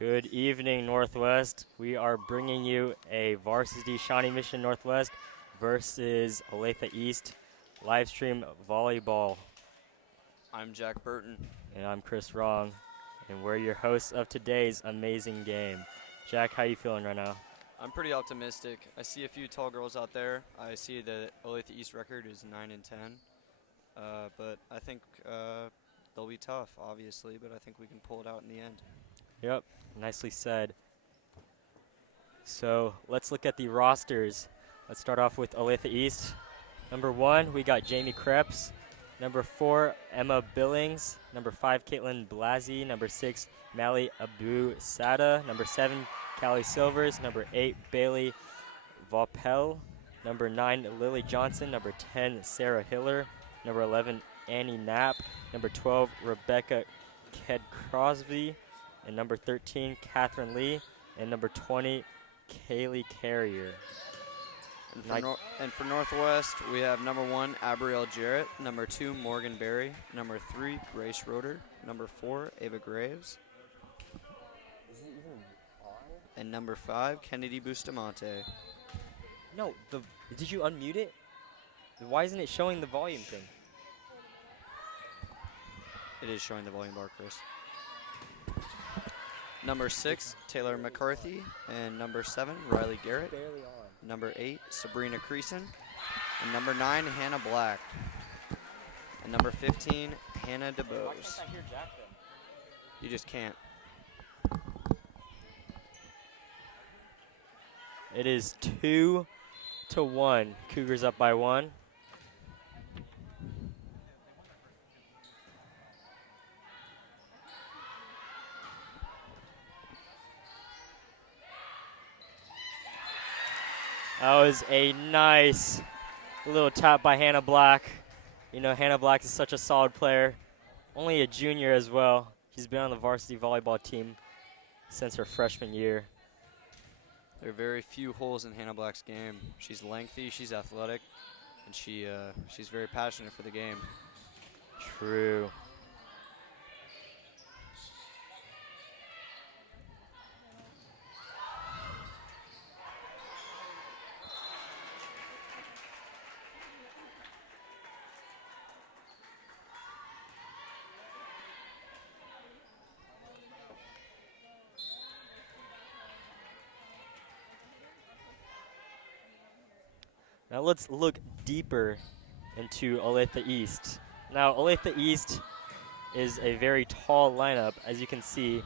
Good evening, Northwest. We are bringing you a varsity Shawnee Mission Northwest versus Olathe East live stream volleyball. I'm Jack Burton. And I'm Chris Wrong. And we're your hosts of today's amazing game. Jack, how you feeling right now? I'm pretty optimistic. I see a few tall girls out there. I see the Olathe East record is 9-10. But I think they'll be tough, obviously, but I think we can pull it out in the end. Yep, nicely said. So let's look at the rosters. Let's start off with Olathe East. Number 1, we got Jamie Krebs. Number 4, Emma Billings. Number 5, Caitlin Blasey. Number 6, Mally Abu Sada. Number 7, Callie Silvers. Number 8, Bailey Vaupel. Number 9, Lily Johnson. Number 10, Sarah Hiller. Number 11, Annie Knapp. Number 12, Rebecca Ked Crosby. And number 13, Catherine Lee. And number 20, Kaylee Carrier. And for Northwest, we have number 1, Abrielle Jarrett. Number 2, Morgan Berry. Number 3, Grace Roeder. Number 4, Ava Graves. Is it even on? And number 5, Kennedy Bustamante. No, did you unmute it? Why isn't it showing the volume thing? It is showing the volume bar, Chris. Number 6, Taylor McCarthy. And number 7, Riley Garrett. Barely on. Number 8, Sabrina Creason. And number 9, Hannah Black. And number 15, Hannah DeBose. Why can't I hear Jack then? You just can't. It is 2-1. Cougars up by 1. That was a nice little tap by Hannah Black. You know, Hannah Black is such a solid player. Only a junior as well. She's been on the varsity volleyball team since her freshman year. There are very few holes in Hannah Black's game. She's lengthy, she's athletic, and she's very passionate for the game. True. Now let's look deeper into Olathe East. Now Olathe East is a very tall lineup. As you can see,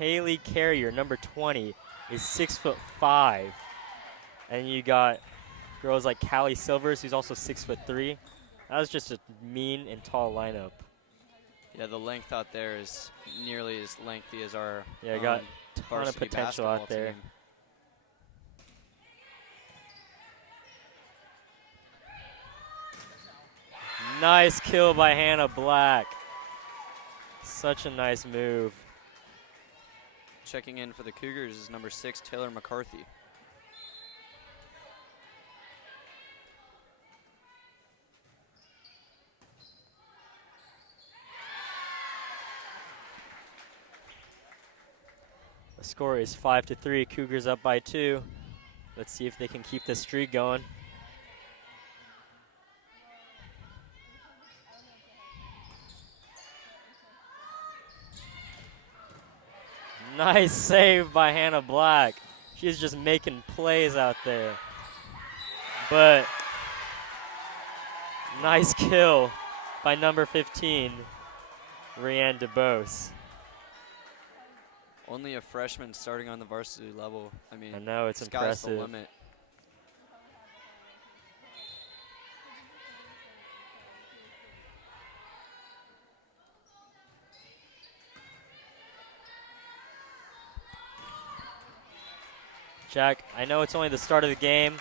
Kaylee Carrier, number 20, is 6'5". And you got girls like Callie Silvers, who's also 6'3". That was just a mean and tall lineup. Yeah, the length out there is nearly as lengthy as our got a ton of potential out there. Team. Nice kill by Hannah Black. Such a nice move. Checking in for the Cougars is number 6, Taylor McCarthy. The score is 5-3. Cougars up by 2. Let's see if they can keep this streak going. Nice save by Hannah Black. She's just making plays out there. But nice kill by number 15, Rianne DeBose. Only a freshman starting on the varsity level. I mean, I know, it's sky's impressive. the limit. Jack, I know it's only the start of the game,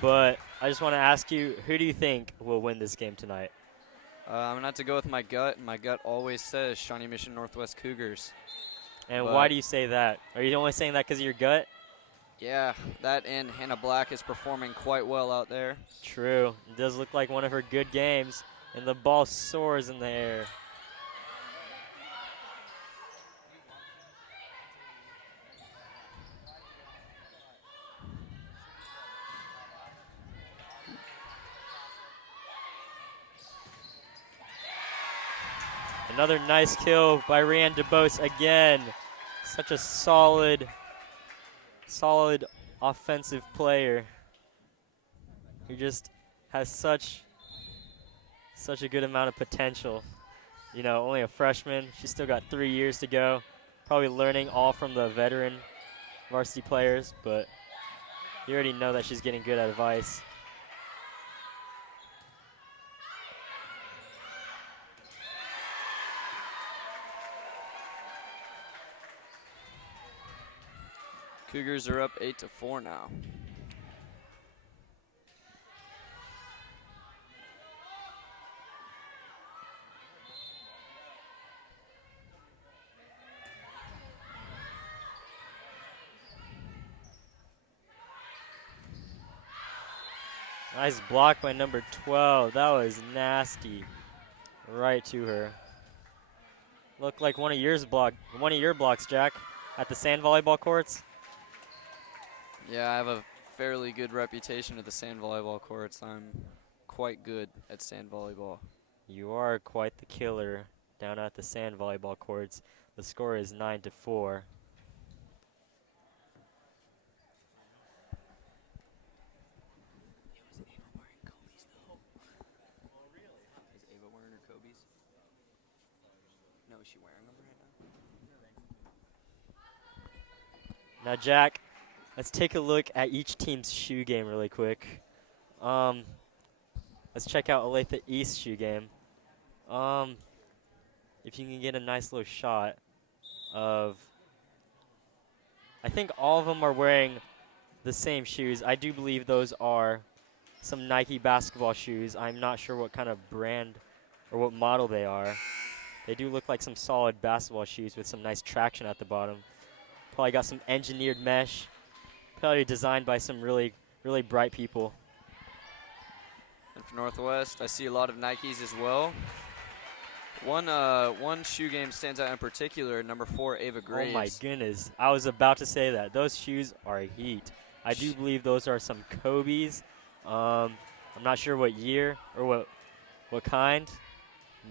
but I just want to ask you, who do you think will win this game tonight? I'm going to have to go with my gut. My gut always says Shawnee Mission Northwest Cougars. And why do you say that? Are you only saying that because of your gut? Yeah, that and Hannah Black is performing quite well out there. True. It does look like one of her good games, and the ball soars in the air. Another nice kill by Rhiannon DeBose again. Such a solid offensive player who just has such a good amount of potential. You know, only a freshman. She's still got 3 years to go. Probably learning all from the veteran varsity players, but you already know that she's getting good advice. Cougars are up 8-4 now. Nice block by number 12. That was nasty. Right to her. Looked like one of your blocks, Jack, at the sand volleyball courts. Yeah, I have a fairly good reputation at the sand volleyball courts. I'm quite good at sand volleyball. You are quite the killer down at the sand volleyball courts. The score is 9-4. No, is she wearing them right Now, Jack, let's take a look at each team's shoe game really quick. Let's check out Olathe East shoe game. If you can get a nice little shot of, I think all of them are wearing the same shoes. I do believe those are some Nike basketball shoes. I'm not sure what kind of brand or what model they are. They do look like some solid basketball shoes with some nice traction at the bottom. Probably got some engineered mesh. Probably designed by some really bright people. And for Northwest, I see a lot of Nikes as well. One shoe game stands out in particular, number 4, Ava Graves. Oh my goodness, I was about to say that. Those shoes are heat. I do believe those are some Kobe's. I'm not sure what year or what kind.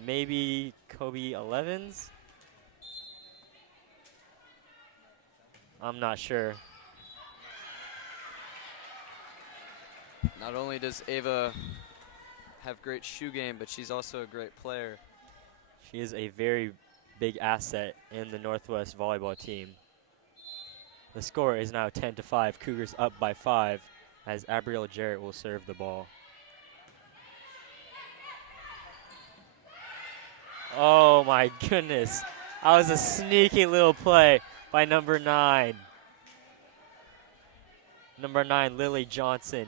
Maybe Kobe 11s? I'm not sure. Not only does Ava have great shoe game, but she's also a great player. She is a very big asset in the Northwest volleyball team. The score is now 10-5. Cougars up by 5 as Abrielle Jarrett will serve the ball. Oh my goodness. That was a sneaky little play by number 9. Number 9, Lily Johnson.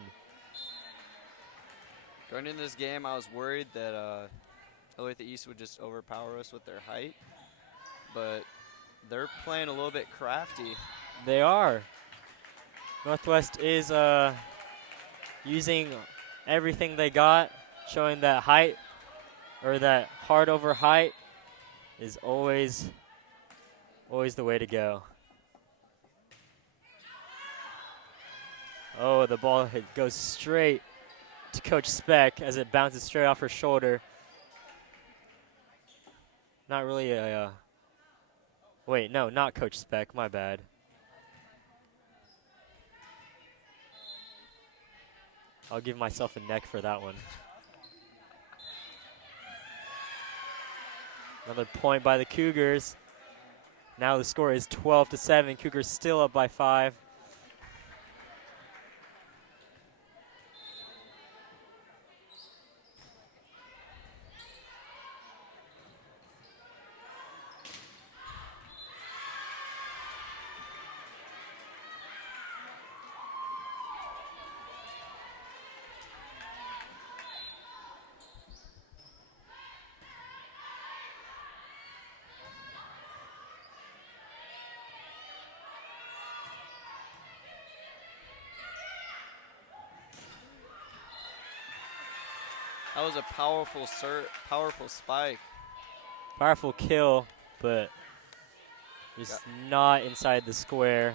Going into this game, I was worried that Olathe East would just overpower us with their height, but they're playing a little bit crafty. They are. Northwest is using everything they got, showing that height or that hard over height is always the way to go. Oh, the ball goes straight to Coach Speck as it bounces straight off her shoulder. Not really a, wait, no, not Coach Speck, my bad. I'll give myself a neck for that one. Another point by the Cougars. Now the score is 12-7. Cougars still up by 5. That was a powerful spike. Powerful kill, but just not inside the square.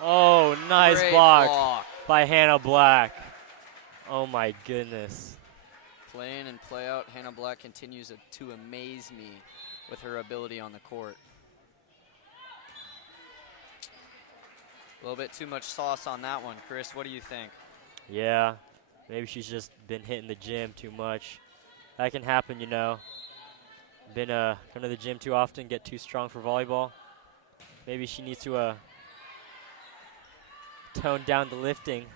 Oh, nice block by Hannah Black. Oh my goodness. Play in and play out, Hannah Black continues to amaze me with her ability on the court. A little bit too much sauce on that one. Chris, what do you think? Yeah, maybe she's just been hitting the gym too much. That can happen, you know. Been going to the gym too often, get too strong for volleyball. Maybe she needs to tone down the lifting.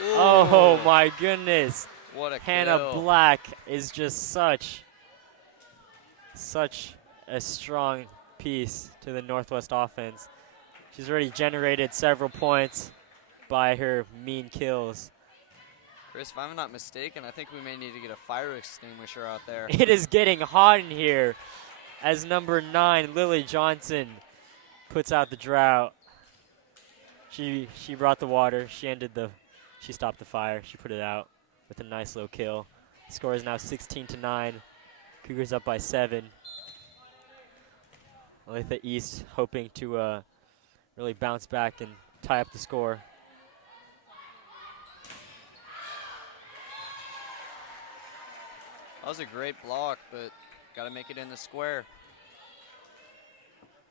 Ooh, Oh my goodness. what a Hannah kill. Black is just such a strong piece to the Northwest offense. She's already generated several points by her mean kills. Chris, if I'm not mistaken, I think we may need to get a fire extinguisher out there. It is getting hot in here as number 9, Lily Johnson, puts out the drought. She brought the water. She stopped the fire. She put it out with a nice low kill. Score is now 16-9. Cougars up by 7. Olathe East hoping to really bounce back and tie up the score. That was a great block, but got to make it in the square.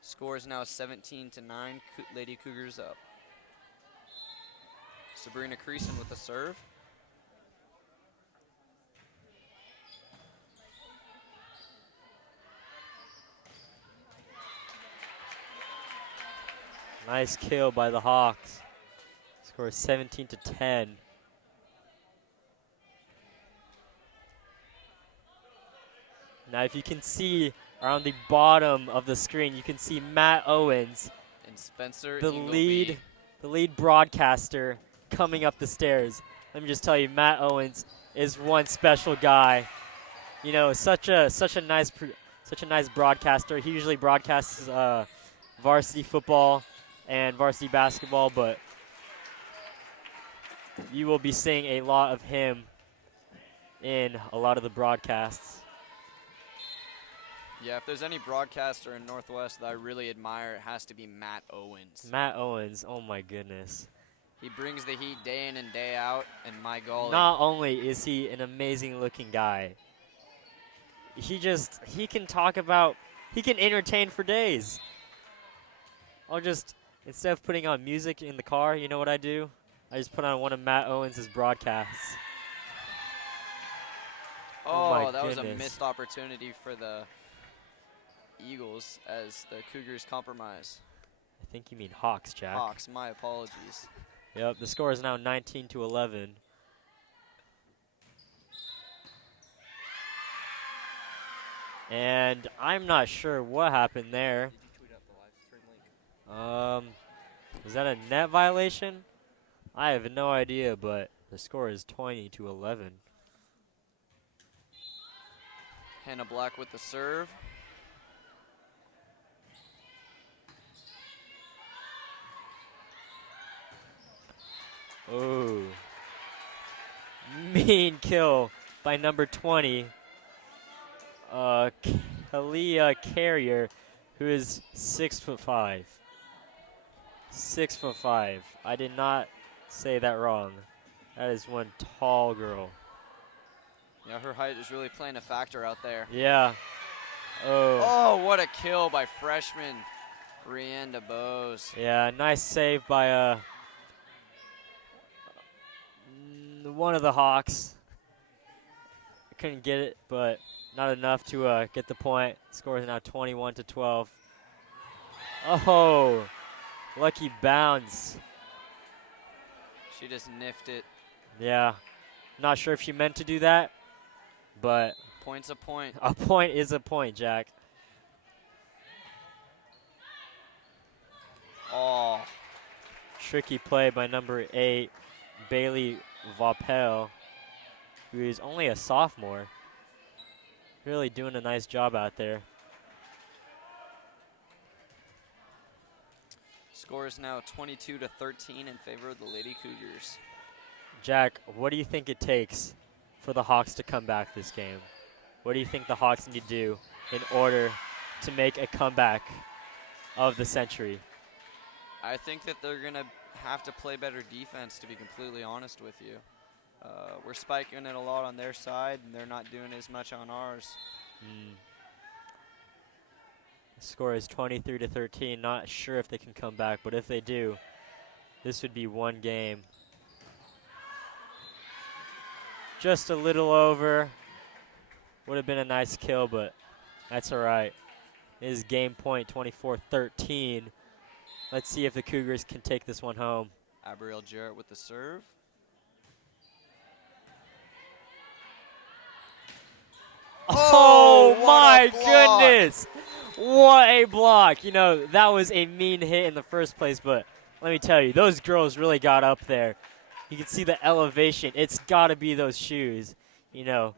Score is now 17-9. Lady Cougars up. Sabrina Creason with the serve. Nice kill by the Hawks. Score is 17-10. Now, if you can see around the bottom of the screen, you can see Matt Owens, And Spencer the Ingleby. lead broadcaster, coming up the stairs. Let me just tell you, Matt Owens is one special guy. You know, such a nice broadcaster. He usually broadcasts varsity football and varsity basketball, but you will be seeing a lot of him in a lot of the broadcasts. Yeah, if there's any broadcaster in Northwest that I really admire, it has to be Matt Owens. Matt Owens, oh my goodness. He brings the heat day in and day out, and my golly. Not only is he an amazing looking guy, he can entertain for days. Instead of putting on music in the car, you know what I do? I just put on one of Matt Owens' broadcasts. Oh, that was a goodness. missed opportunity for the Eagles as the Cougars compromise. I think you mean Hawks, Jack. Hawks, my apologies. Yep, the score is now 19-11. And I'm not sure what happened there. Was that a net violation? I have no idea, but the score is 20-11. Hannah Black with the serve. Oh. Mean kill by number 20. Kalia Carrier, who is 6'5". 6'5". I did not say that wrong. That is one tall girl. Yeah, her height is really playing a factor out there. Yeah. Oh. Oh, what a kill by freshman Rianne DeBose. Yeah, nice save by one of the Hawks. I couldn't get it, but not enough to get the point. Score is now 21-12. Oh, lucky bounce. She just niffed it. Yeah, not sure if she meant to do that, but Point's a point. a point is a point, Jack. Oh, Tricky play by number 8, Bailey Vaupel, who is only a sophomore. Really doing a nice job out there. score is now 22-13 in favor of the Lady Cougars. Jack, what do you think it takes for the Hawks to come back this game? What do you think the Hawks need to do in order to make a comeback of the century? I think that they're going to have to play better defense, to be completely honest with you. We're spiking it a lot on their side, and they're not doing as much on ours. The score is 23-13. Not sure if they can come back, but if they do, this would be one game. Just a little over. Would have been a nice kill, but that's all right. It is game point, 24-13. Let's see if the Cougars can take this one home. Abrielle Jarrett with the serve. Oh, what my a block. goodness. What a block. You know, that was a mean hit in the first place, but let me tell you, those girls really got up there. You can see the elevation. It's got to be those shoes. You know,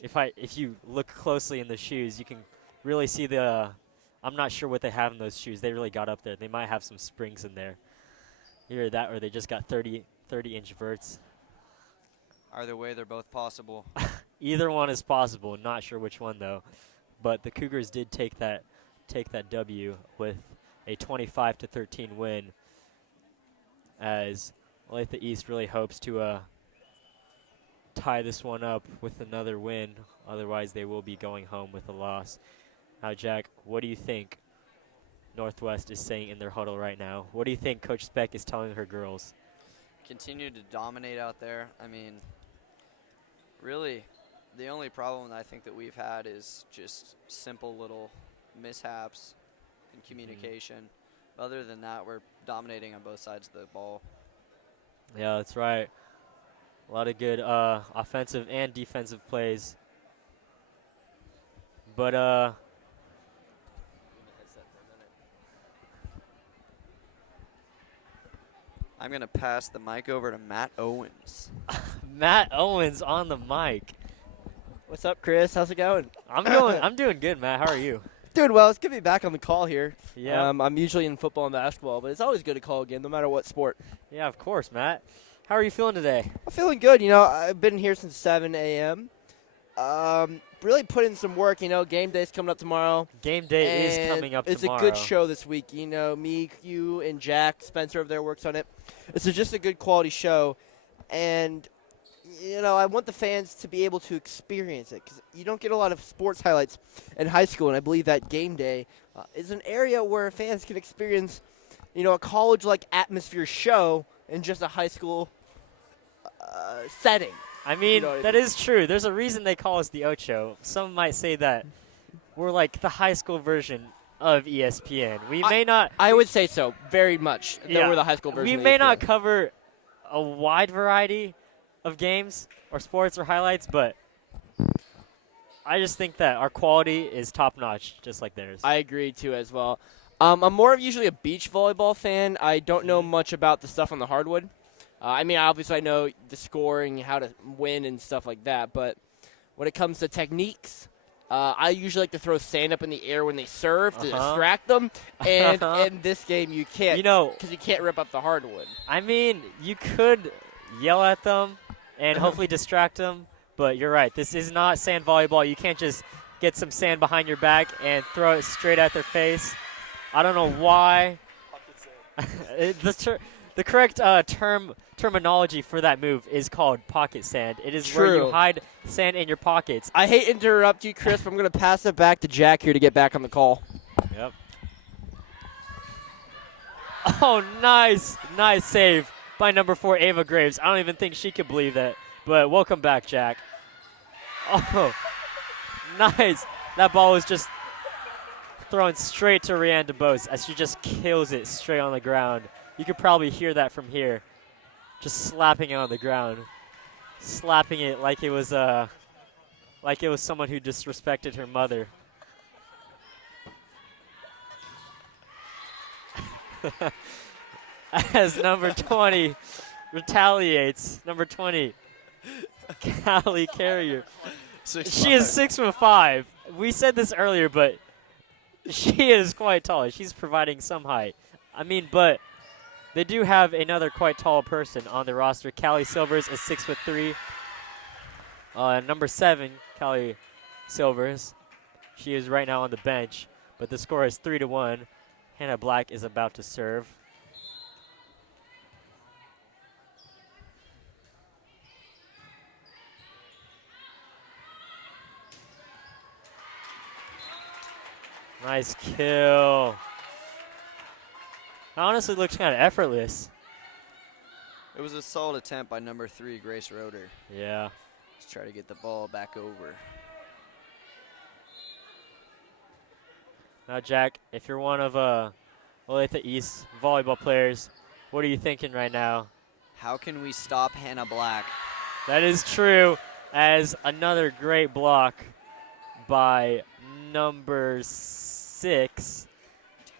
if you look closely in the shoes, you can really see the I'm not sure what they have in those shoes. They really got up there. They might have some springs in there. Either that or they just got 30-inch verts. Either way, they're both possible. Either one is possible. Not sure which one though. But the Cougars did take that W with a 25-13 win, as Olathe East really hopes to tie this one up with another win. Otherwise, they will be going home with a loss. Now, Jack, what do you think Northwest is saying in their huddle right now? What do you think Coach Speck is telling her girls? Continue to dominate out there. I mean, really, the only problem I think that we've had is just simple little mishaps in communication. Other than that, we're dominating on both sides of the ball. Yeah, that's right. A lot of good offensive and defensive plays. But I'm going to pass the mic over to Matt Owens. Matt Owens on the mic. What's up, Chris? How's it going? I'm doing good, Matt. How are you? Doing well. It's good to be back on the call here. Yeah. I'm usually in football and basketball, but it's always good to call again, no matter what sport. Yeah, of course, Matt. How are you feeling today? I'm feeling good. You know, I've been here since 7 a.m. Really put in some work. You know, game day's coming up tomorrow. Game day is coming up it's tomorrow. It's a good show this week. You know, me, you, and Jack Spencer over there works on it. It's just a good quality show. And, you know, I want the fans to be able to experience it because you don't get a lot of sports highlights in high school. And I believe that game day is an area where fans can experience, you know, a college-like atmosphere show in just a high school setting. I mean, you know that is true. There's a reason they call us the Ocho. Some might say that we're like the high school version of ESPN. We may not. I would say so, very much. Yeah, That we're the high school version. we of may ESPN. not cover a wide variety of games or sports or highlights, but I just think that our quality is top-notch, just like theirs. I agree, too, as well. I'm more of usually a beach volleyball fan. I don't know much about the stuff on the hardwood. I mean, obviously I know the scoring, how to win and stuff like that, but when it comes to techniques, I usually like to throw sand up in the air when they serve to distract them, and in this game you can't, You know, because you can't rip up the hardwood. I mean, you could yell at them and hopefully distract them, but you're right. This is not sand volleyball. You can't just get some sand behind your back and throw it straight at their face. I don't know why. The correct terminology for that move is called pocket sand. It is where you True. hide sand in your pockets. I hate to interrupt you, Chris, but I'm going to pass it back to Jack here to get back on the call. Yep. Oh, nice save by number 4, Ava Graves. I don't even think she could believe that, but welcome back, Jack. Oh, nice. That ball was just thrown straight to Rianne DeBose as she just kills it straight on the ground. You could probably hear that from here. Just slapping it on the ground. Slapping it like it was someone who disrespected her mother. As number 20 retaliates. Number 20, Callie Carrier. She is 6'5". We said this earlier, but she is quite tall. She's providing some height. I mean, but they do have another quite tall person on the roster. Callie Silvers is 6'3". Number 7, Callie Silvers. She is right now on the bench, but the score is 3-1. Hannah Black is about to serve. Nice kill. Honestly, looks kind of effortless. It was a solid attempt by number 3, Grace Roeder. Yeah. Let's try to get the ball back over. Now, Jack, if you're one of Olathe East volleyball players, what are you thinking right now? How can we stop Hannah Black? That is true, as another great block by number 6,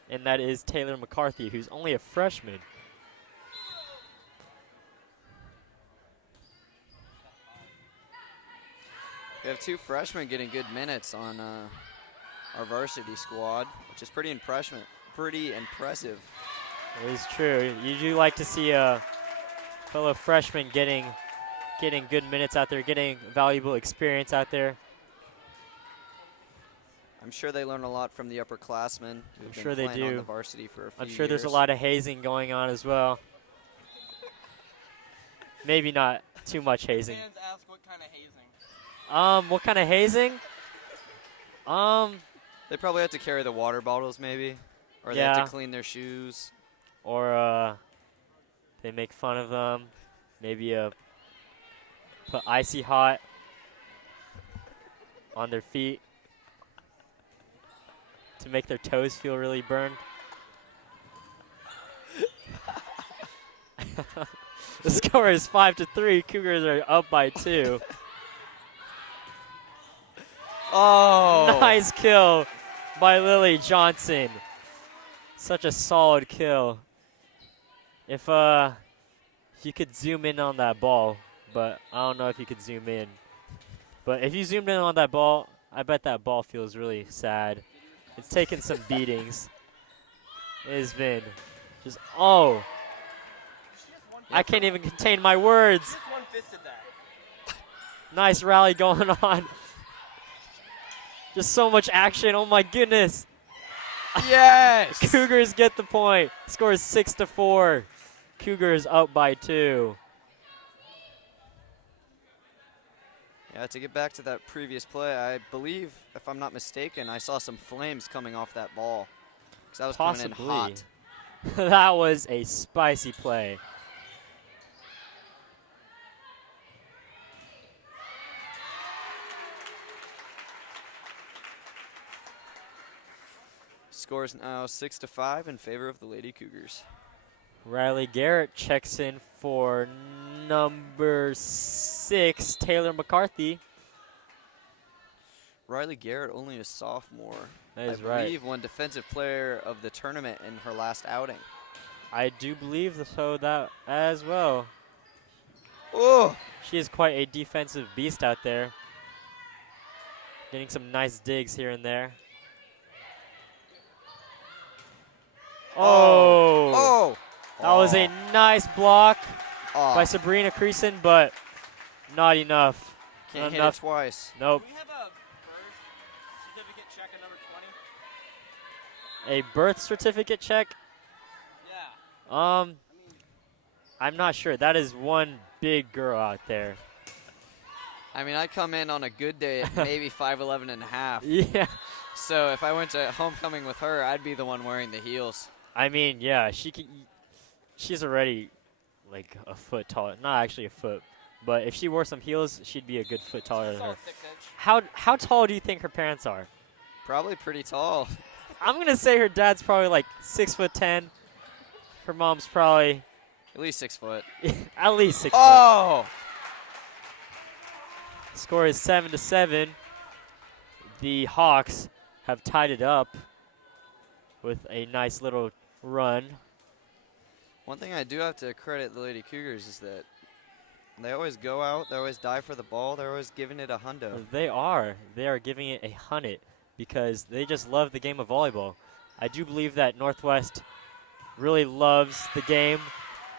and that is Taylor McCarthy, who's only a freshman. We have 2 freshmen getting good minutes on our varsity squad, which is pretty impressive. It is true. You do like to see a fellow freshman getting good minutes out there, getting valuable experience out there. I'm sure they learn a lot from the upperclassmen who've sure been they playing on do. the varsity for a few I'm sure there's a years. lot of hazing going on as well. Maybe not too much hazing. Fans ask what kind of hazing. What kind of hazing? They probably have to carry the water bottles maybe, or they Yeah. have to clean their shoes. Or they make fun of them. Maybe put icy hot on their feet to make their toes feel really burned. The score is 5-3. Cougars are up by 2. Oh! Nice kill by Lily Johnson. Such a solid kill. If you could zoom in on that ball, but I don't know if you could zoom in. But if you zoomed in on that ball, I bet that ball feels really sad. It's taken some beatings. It has been just, oh. I can't even contain my words. Just one-fisted that. Nice rally going on. Just so much action. Oh my goodness. Yes! Cougars get the point. Score is 6-4. Cougars up by 2. Yeah, to get back to that previous play, I believe, if I'm not mistaken, I saw some flames coming off that ball. 'Cause that was coming in Possibly. hot. That was a spicy play. Score is now 6-5 in favor of the Lady Cougars. Riley Garrett checks in for number 6, Taylor McCarthy. Riley Garrett, only a sophomore. That is I right. believe won Defensive Player of the Tournament in her last outing. I do believe so that as well. Oh! She is quite a defensive beast out there. Getting some nice digs here and there. Oh! Oh! That was a nice block Oh. by Sabrina Creason, but not enough. Can't Not hit enough. it twice. Nope. Do we have a birth certificate check at number 20? A birth certificate check? Yeah. I'm not sure. That is one big girl out there. I mean, I come in on a good day at maybe 5'11 and a half. Yeah. So if I went to homecoming with her, I'd be the one wearing the heels. I mean, yeah, she's already like a foot taller. Not actually a foot, but if she wore some heels, she'd be a good foot taller than her. Solid 6 inch. How tall do you think her parents are? Probably pretty tall. I'm gonna say her dad's probably like 6'10". Her mom's probably At least 6 foot. at least 6 foot. Oh! Score is 7-7. The Hawks have tied it up with a nice little run. One thing I do have to credit the Lady Cougars is that they always go out, they always dive for the ball, they're always giving it a hundo. They are giving it a hunted because they just love the game of volleyball. I do believe that Northwest really loves the game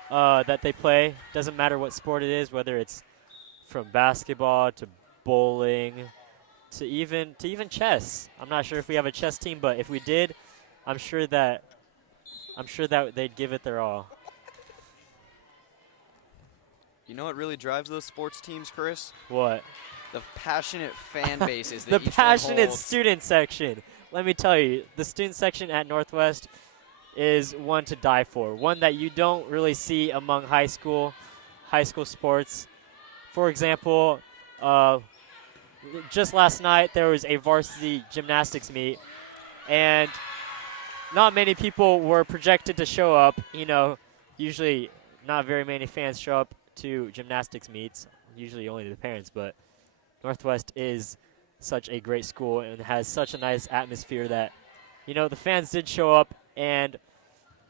that they play. Doesn't matter what sport it is, whether it's from basketball to bowling to even chess. I'm not sure if we have a chess team, but if we did, I'm sure that they'd give it their all. You know what really drives those sports teams, Chris? What? The passionate fan bases that The each one passionate holds. student section. let me tell you, the student section at Northwest is one to die for. One that you don't really see among high school sports. For example, just last night there was a varsity gymnastics meet, and not many people were projected to show up. You know, usually not very many fans show up to gymnastics meets, usually only the parents, but Northwest is such a great school and has such a nice atmosphere that, you know, the fans did show up, and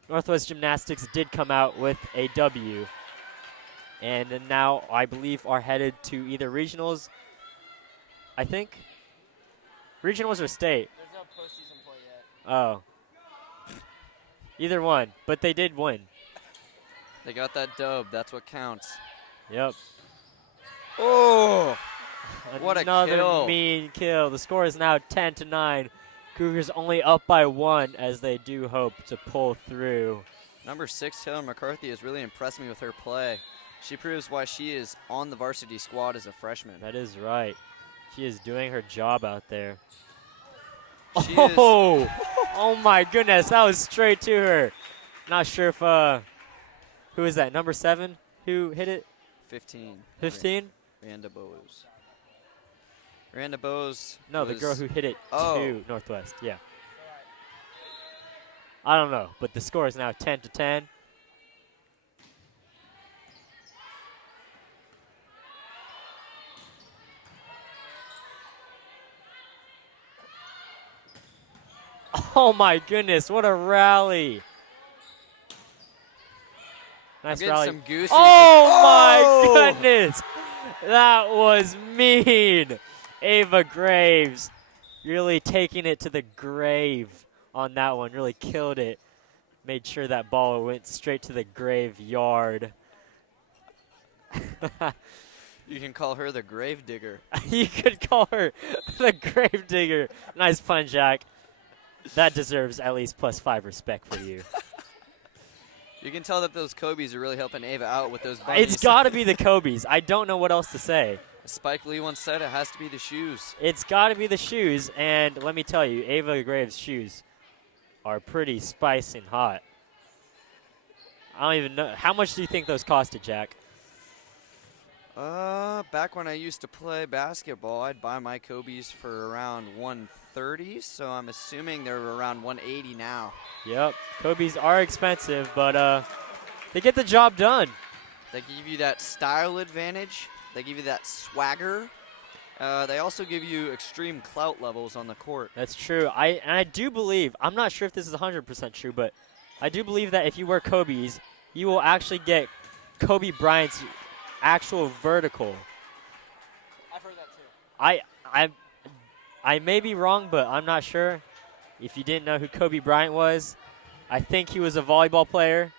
Northwest Gymnastics did come out with a W. And then now I believe are headed to either regionals, I think. Regionals or state? There's no postseason play yet. Oh. Either one, but they did win. They got that dub. That's what counts. Yep. Oh! What a Another kill. mean kill. The score is now 10-9. Cougars only up by 1 as they do hope to pull through. Number 6, Taylor McCarthy, has really impressed me with her play. She proves why she is on the varsity squad as a freshman. That is right. She is doing her job out there. She Oh, oh my goodness, that was straight to her. Not sure if, who is that, number 7 who hit it? 15. 15? Randa Bowes. Randa Bowes. No, the was- girl who hit it Oh. to Northwest, yeah. I don't know, but the score is now 10-10. Oh my goodness, what a rally. I'm Nice getting rally. some goosey. Oh my Oh! goodness. That was mean. Ava Graves really taking it to the grave on that one. Really killed it. Made sure that ball went straight to the graveyard. You can call her the grave digger. You could call her the grave digger. Nice pun, Jack. That deserves at least +5 respect for you. You can tell that those Kobe's are really helping Ava out with those bunnies. It's got to be the Kobe's. I don't know what else to say. Spike Lee once said it has to be the shoes. It's got to be the shoes, and let me tell you, Ava Graves' shoes are pretty spicy and hot. I don't even know. How much do you think those costed, Jack? Back when I used to play basketball, I'd buy my Kobe's for around 130, so I'm assuming they're around 180 now. Yep, Kobe's are expensive, but they get the job done. They give you that style advantage. They give you that swagger. They also give you extreme clout levels on the court. That's true. I do believe, I'm not sure if this is 100% true, but I do believe that if you wear Kobe's, you will actually get Kobe Bryant's actual vertical. I've heard that too. I may be wrong, but I'm not sure. If you didn't know who Kobe Bryant was, I think he was a volleyball player.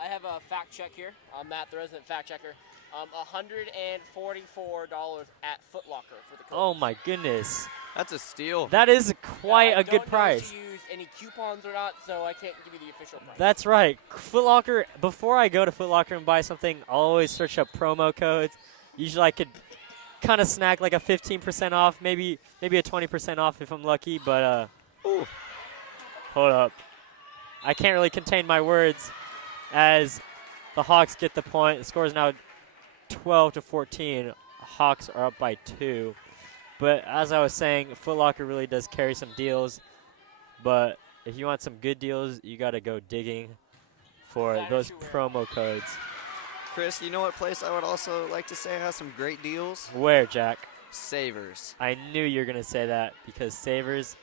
I have a fact check here. I'm Matt, the resident fact checker. $144 at Foot Locker for the Kobe. Oh my goodness. That's a steal. That is quite a good price. I don't know if you use any coupons or not, so I can't give you the official price. That's right. Foot Locker, before I go to Foot Locker and buy something, I'll always search up promo codes. Usually I could kind of snag like a 15% off, maybe a 20% off if I'm lucky, but ooh. Hold up. I can't really contain my words as the Hawks get the point. The score is now 12-14. Hawks are up by 2. But as I was saying, Foot Locker really does carry some deals. But if you want some good deals, you got to go digging for those promo codes. Chris, you know what place I would also like to say has some great deals? Where, Jack? Savers. I knew you were going to say that because Savers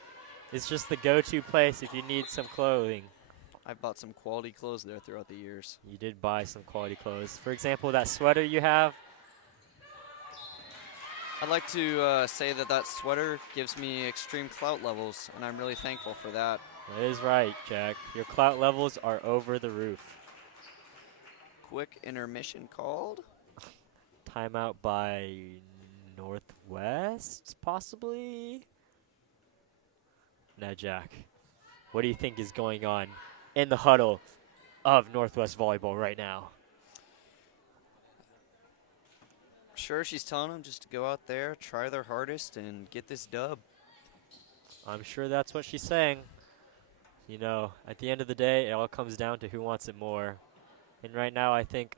is just the go-to place if you need some clothing. I bought some quality clothes there throughout the years. You did buy some quality clothes. For example, that sweater you have. I'd like to say that sweater gives me extreme clout levels, and I'm really thankful for that. That is right, Jack. Your clout levels are over the roof. Quick intermission called. Timeout by Northwest, possibly? Now, Jack, what do you think is going on in the huddle of Northwest Volleyball right now? Sure, she's telling them just to go out there, try their hardest, and get this dub. I'm sure that's what she's saying. You know, at the end of the day, it all comes down to who wants it more. And right now, I think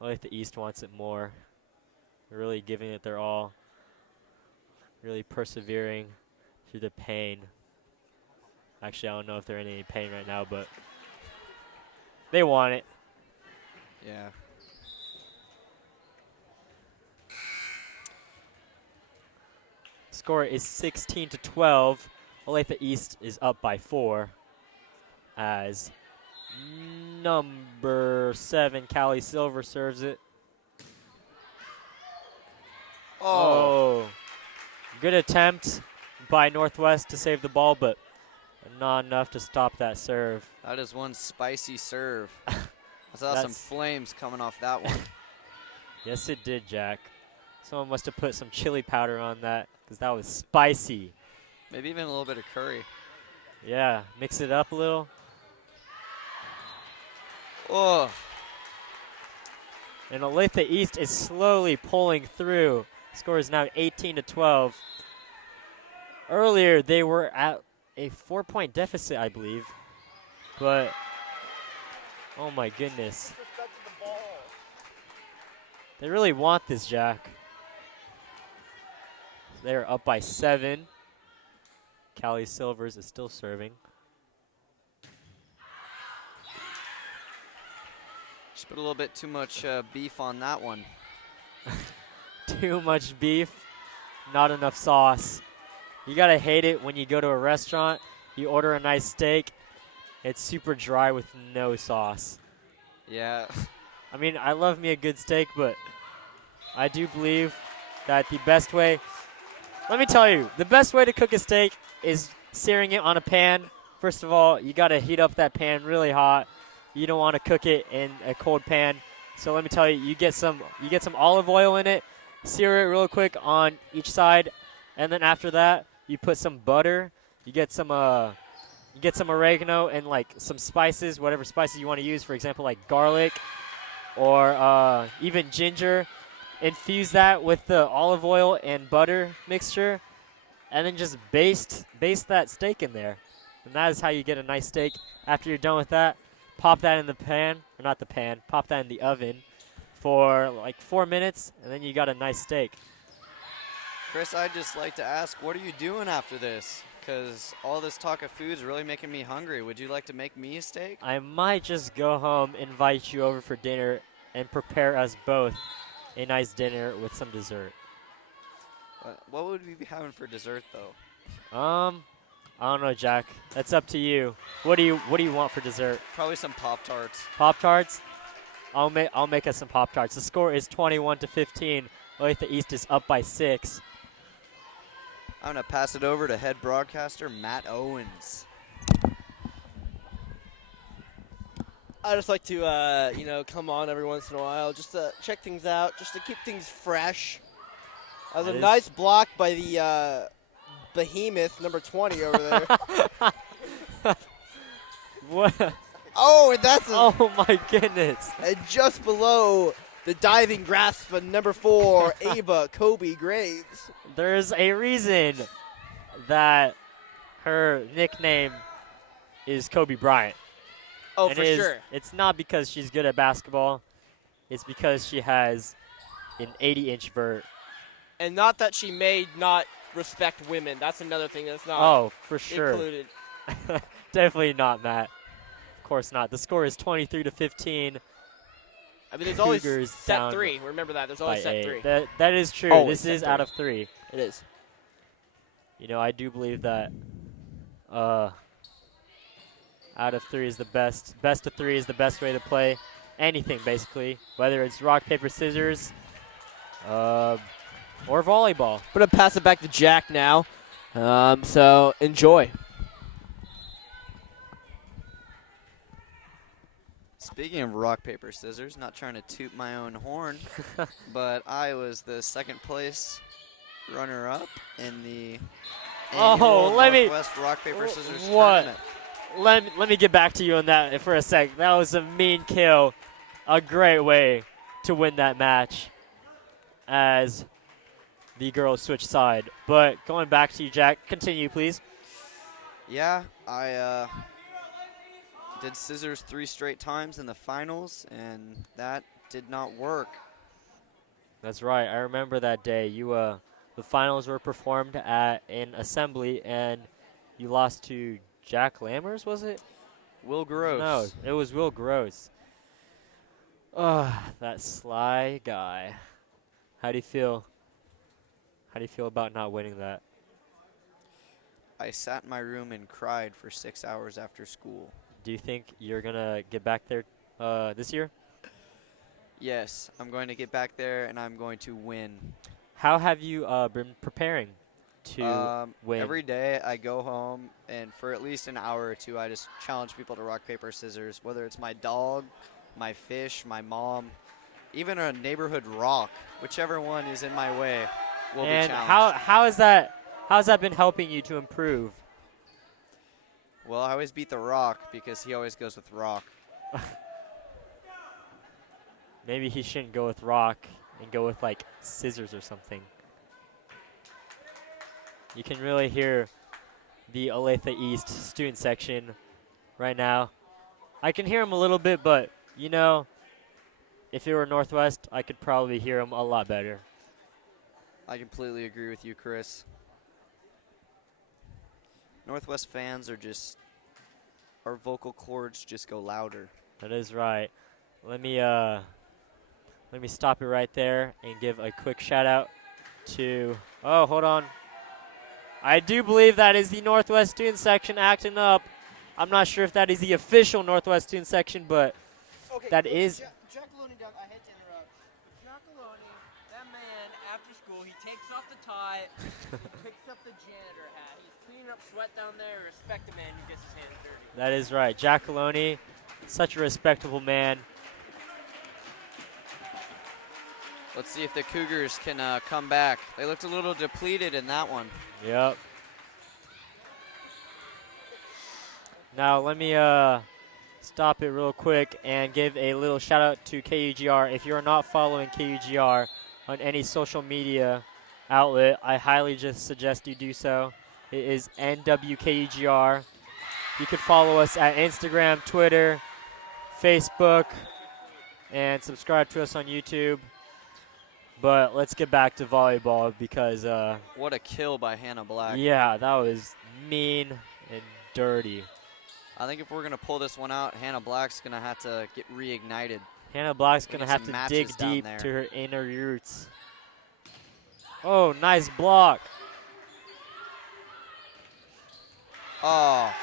the East wants it more. They're really giving it their all. Really persevering through the pain. Actually, I don't know if they're in any pain right now, but they want it. Yeah. Score is 16-12. Olathe East is up by 4 as number 7, Callie Silver, serves it. Oh. Good attempt by Northwest to save the ball, but not enough to stop that serve. That is one spicy serve. I saw some flames coming off that one. Yes, it did, Jack. Someone must have put some chili powder on that because that was spicy. Maybe even a little bit of curry. Yeah, mix it up a little. Oh. And Olathe East is slowly pulling through. Score is now 18-12. Earlier, they were at a 4-point deficit, I believe. But, oh my goodness. They really want this, Jack. They're up by 7. Callie Silvers is still serving. Just put a little bit too much beef on that one. Too much beef, not enough sauce. You gotta hate it when you go to a restaurant, you order a nice steak, it's super dry with no sauce. Yeah. I mean, I love me a good steak, but I do believe that the best way, let me tell you, the best way to cook a steak is searing it on a pan. First of all, you gotta heat up that pan really hot. You don't wanna cook it in a cold pan. So let me tell you, you get some olive oil in it, sear it real quick on each side, and then after that, you put some butter. You get some oregano and like some spices, whatever spices you want to use. For example, like garlic or even ginger. Infuse that with the olive oil and butter mixture, and then just baste that steak in there. And that is how you get a nice steak. After you're done with that, pop that in the pan, or not the pan, pop that in the oven for like 4 minutes, and then you got a nice steak. Chris, I'd just like to ask, what are you doing after this? Because all this talk of food is really making me hungry. Would you like to make me a steak? I might just go home, invite you over for dinner, and prepare us both a nice dinner with some dessert. What would we be having for dessert, though? I don't know, Jack. That's up to you. What do you want for dessert? Probably some Pop-Tarts. Pop-Tarts? I'll make us some Pop-Tarts. The score is 21-15. Olathe East is up by 6. I'm going to pass it over to head broadcaster Matt Owens. I just like to, come on every once in a while just to check things out, just to keep things fresh. That was a nice block by the behemoth, number 20 over there. What? Oh, and that's oh my goodness. And just below the diving grasp of number 4, Ava Kobe Graves. There's a reason that her nickname is Kobe Bryant. Oh, and for sure. It's not because she's good at basketball. It's because she has an 80-inch vert. And not that she may not respect women. That's another thing that's not for sure. included. Definitely not, Matt. Of course not. The score is 23-15. I mean, there's always Cougars set down 3. Remember that. There's always by set 3. 8. That is true. Always This is set out 3. of 3. It is. You know, I do believe that out of 3 is the best. Best of 3 is the best way to play anything, basically, whether it's rock, paper, scissors, or volleyball. I'm going to pass it back to Jack now. So enjoy. Speaking of rock, paper, scissors, not trying to toot my own horn, but I was the second place runner-up in the annual Northwest Rock, Paper, Scissors tournament. Let me get back to you on that for a sec. That was a mean kill. A great way to win that match as the girls switch side. But going back to you, Jack, continue, please. Yeah, I did scissors 3 straight times in the finals, and that did not work. That's right. I remember that day. The finals were performed at an assembly, and you lost to Jack Lammers, was it? Will Gross. No, it was Will Gross. Ugh, that sly guy. How do you feel? How do you feel about not winning that? I sat in my room and cried for 6 hours after school. Do you think you're gonna get back there this year? Yes, I'm going to get back there and I'm going to win. How have you been preparing to win? Every day I go home and for at least an hour or two I just challenge people to rock, paper, scissors, whether it's my dog, my fish, my mom, even a neighborhood rock, whichever one is in my way will be And challenged. how's that been helping you to improve? Well, I always beat the rock because he always goes with rock. Maybe he shouldn't go with rock and go with like scissors or something. You can really hear the Olathe East student section right now. I can hear him a little bit, but you know, if it were Northwest, I could probably hear him a lot better. I completely agree with you, Chris. Northwest fans are just, our vocal cords just go louder. That is right. Let me stop it right there and give a quick shout out to, oh, hold on. I do believe that is the Northwest student section acting up. I'm not sure if that is the official Northwest student section, but Okay, that is. Jack Looney, Doug, I hate to interrupt. Jack Looney, that man, after school, he takes off the tie, he picks up the janitor hat. He's cleaning up sweat down there. Respect the man who gets his hands dirty. That is right. Jack Maloney, such a respectable man. Let's see if the Cougars can come back. They looked a little depleted in that one. Yep. Now let me stop it real quick and give a little shout out to KUGR. If you're not following KUGR on any social media outlet, I highly just suggest you do so. It is NWKUGR. You can follow us at Instagram, Twitter, Facebook, and subscribe to us on YouTube. But let's get back to volleyball because What a kill by Hannah Black. yeah, that was mean and dirty. I think if we're going to pull this one out, Hannah Black's going to have to get reignited. Hannah Black's We going to need have some to dig matches down deep there. to her inner roots. Oh, nice block. Oh.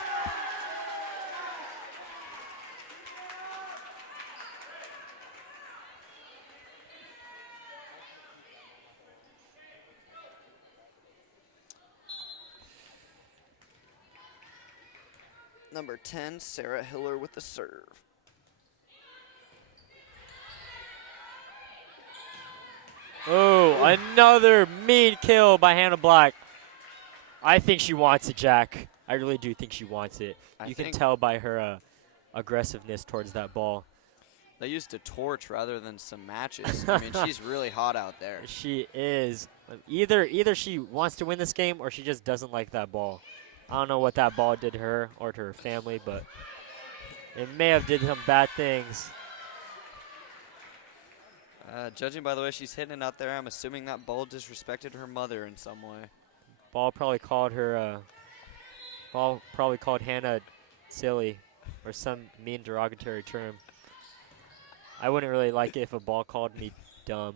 Number 10, Sarah Hiller with the serve. Oh, another mean kill by Hannah Black. I think she wants it, Jack. I really do think she wants it. I You can think tell by her aggressiveness towards that ball. they used a torch rather than some matches. I mean, she's really hot out there. She is. Either she wants to win this game or she just doesn't like that ball. I don't know what that ball did to her or to her family, but it may have did some bad things. Judging by the way she's hitting it out there, I'm assuming that ball disrespected her mother in some way. Ball probably called her. Ball probably called Hannah silly, or some mean derogatory term. I wouldn't really like it if a ball called me dumb.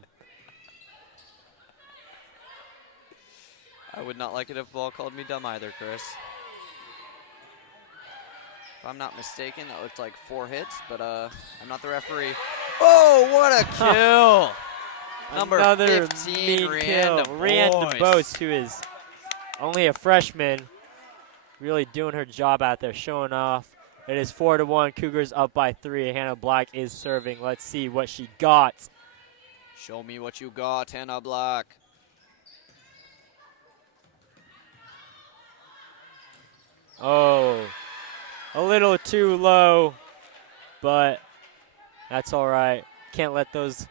I would not like it if ball called me dumb either, Chris. If I'm not mistaken, that looked like 4 hits, but I'm not the referee. Oh, what a kill! Number Another 15, mean Rihanna kill. Rihanna Boyce. Boyce, who is only a freshman, really doing her job out there, showing off. It is 4-1. Cougars up by 3. Hannah Black is serving. Let's see what she got. Show me what you got, Hannah Black. Oh, a little too low, but that's all right. Can't let those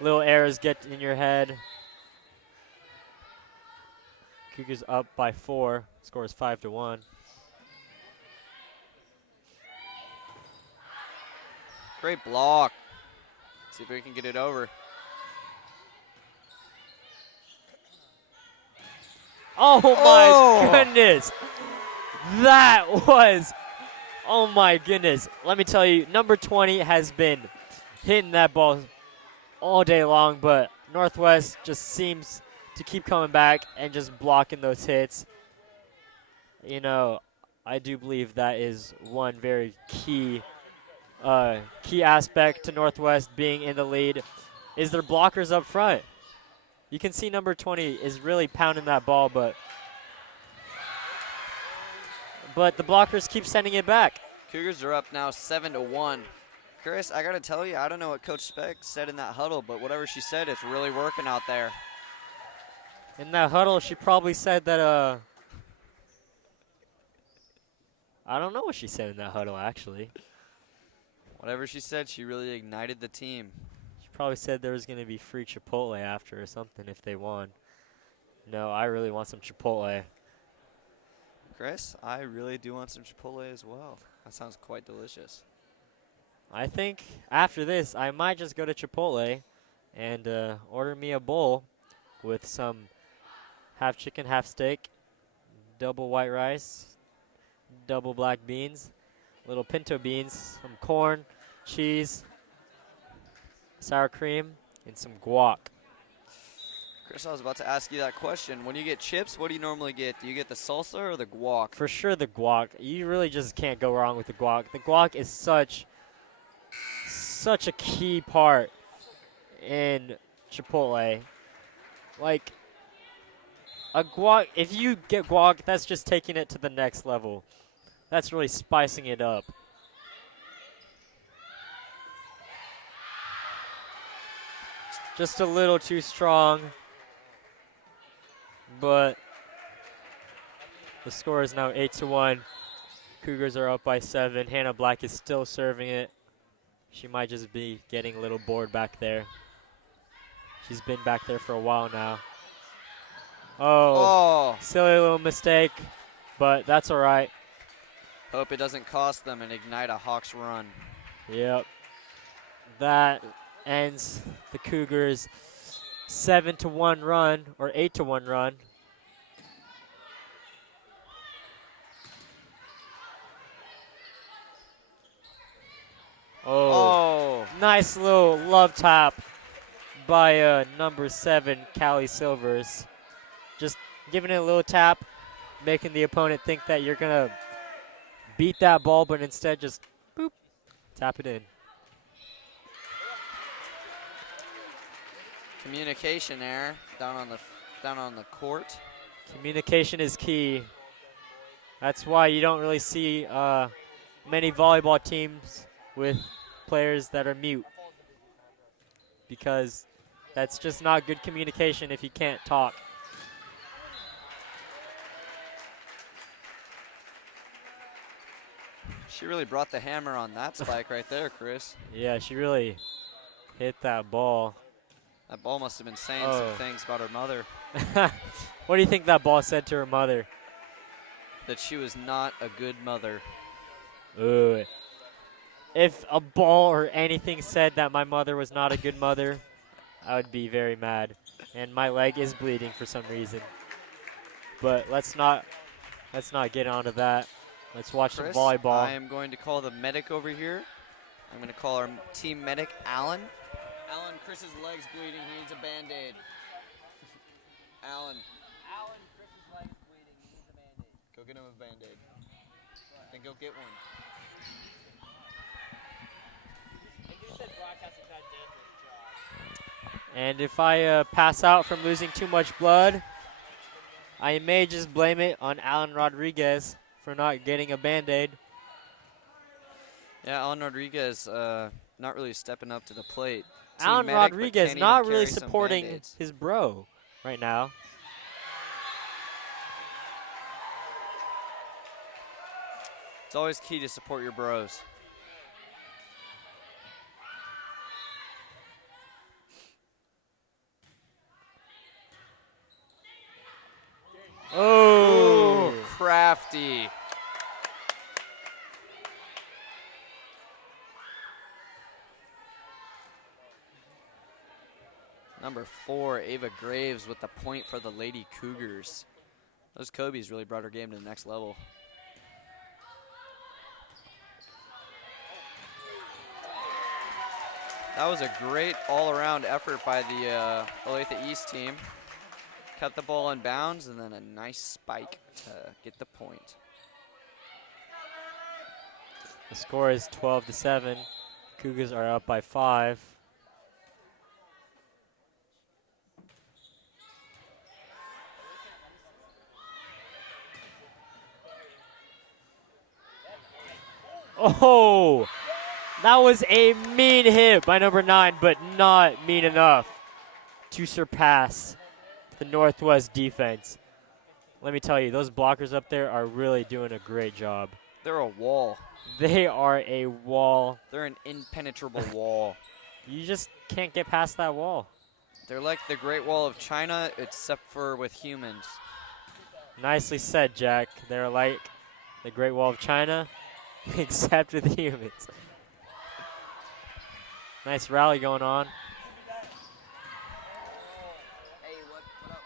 little errors get in your head. Cougars up by 4. Score is 5-1. Great block. See if we can get it over. Oh my Oh! goodness. That was, oh my goodness. Let me tell you, number 20 has been hitting that ball all day long, but Northwest just seems to keep coming back and just blocking those hits. You know, I do believe that is one very key aspect to Northwest being in the lead is their blockers up front. You can see number 20 is really pounding that ball, but the blockers keep sending it back. Cougars are up now 7-1. Chris, I got to tell you, I don't know what Coach Speck said in that huddle, but whatever she said, it's really working out there. In that huddle, she probably said that, I don't know what she said in that huddle, actually. Whatever she said, she really ignited the team. She probably said there was going to be free Chipotle after or something if they won. No, I really want some Chipotle. Chris, I really do want some Chipotle as well. That sounds quite delicious. I think after this, I might just go to Chipotle and order me a bowl with some half chicken, half steak, double white rice, double black beans, little pinto beans, some corn, cheese, sour cream, and some guac. Chris, I was about to ask you that question. When you get chips, what do you normally get? Do you get the salsa or the guac? For sure the guac. You really just can't go wrong with the guac. The guac is such a key part in Chipotle. Like, a guac, if you get guac, that's just taking it to the next level. That's really spicing it up. Just a little too strong. But the score is now 8-1. Cougars are up by 7. Hannah Black is still serving it. She might just be getting a little bored back there. She's been back there for a while now. Oh, silly little mistake, but that's all right. Hope it doesn't cost them and ignite a Hawks run. Yep. That ends the Cougars' 7-1 run, or 8-1 run. Oh, nice little love tap by number 7, Callie Silvers. Just giving it a little tap, making the opponent think that you're going to beat that ball, but instead just, boop, tap it in. Communication error down on the court. Communication is key. That's why you don't really see many volleyball teams with players that are mute, because that's just not good communication if you can't talk. She really brought the hammer on that spike right there, Chris. Yeah, she really hit that ball. That ball must have been saying some things about her mother. What do you think that ball said to her mother? That she was not a good mother. Ooh. If a ball or anything said that my mother was not a good mother, I would be very mad. And my leg is bleeding for some reason. But let's not get onto that. Let's watch Chris, some volleyball. I am going to call the medic over here. I'm going to call our team medic, Alan. Alan, Chris's leg's bleeding. He needs a Band-Aid. Alan, Chris's leg's bleeding. He needs a Band-Aid. Go get him a Band-Aid. Then go get one. And if I pass out from losing too much blood, I may just blame it on Alan Rodriguez for not getting a Band-Aid. Yeah, Alan Rodriguez not really stepping up to the plate. Alan medic, Rodriguez can't not even really carry some supporting Band-Aids. his bro right now. It's always key to support your bros. Oh, crafty. Number 4, Ava Graves with the point for the Lady Cougars. Those Kobe's really brought her game to the next level. That was a great all-around effort by the Olathe East team. Kept the ball in bounds and then a nice spike to get the point. The score is 12-7. Cougars are up by 5. Oh, that was a mean hit by number 9, but not mean enough to surpass the Northwest defense. Let me tell you, those blockers up there are really doing a great job. They're a wall. They are a wall. They're an impenetrable wall. You just can't get past that wall. They're like the Great Wall of China, except for with humans. Nicely said, Jack. They're like the Great Wall of China, except with humans. Nice rally going on. Hey, what up?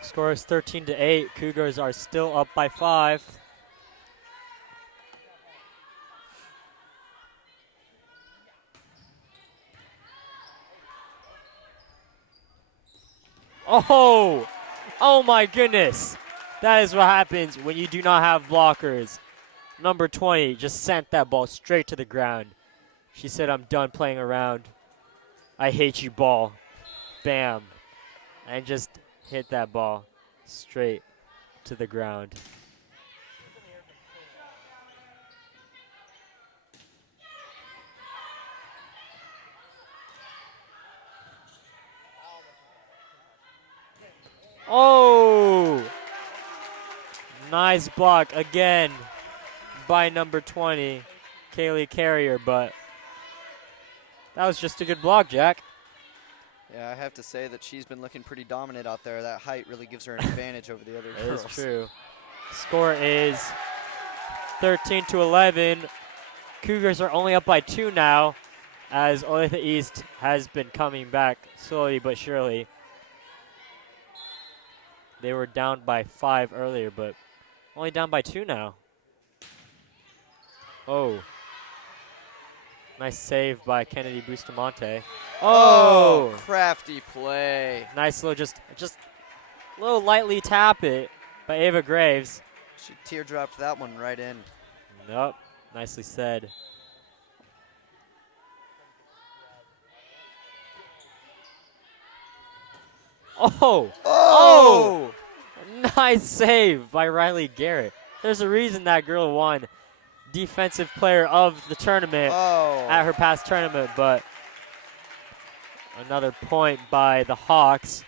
Score is 13-8. Cougars are still up by 5. Oh! Oh my goodness. That is what happens when you do not have blockers. Number 20 just sent that ball straight to the ground. She said, "I'm done playing around. I hate you, ball." Bam. And just hit that ball straight to the ground. Oh! Nice block again by number 20, Kaylee Carrier, but that was just a good block, Jack. Yeah, I have to say that she's been looking pretty dominant out there. That height really gives her an advantage over the other That girls. is true. Score is 13-11. Cougars are only up by 2 now, as Olathe East has been coming back slowly but surely. They were down by 5 earlier, but only down by 2 now. Oh. Nice save by Kennedy Bustamante. Oh! Crafty play. Nice little just little lightly tap it by Ava Graves. She teardropped that one right in. Nope. Nicely said. Oh! Oh! Nice save by Riley Garrett. There's a reason that girl won Defensive Player of the Tournament at her past tournament, but another point by the Hawks.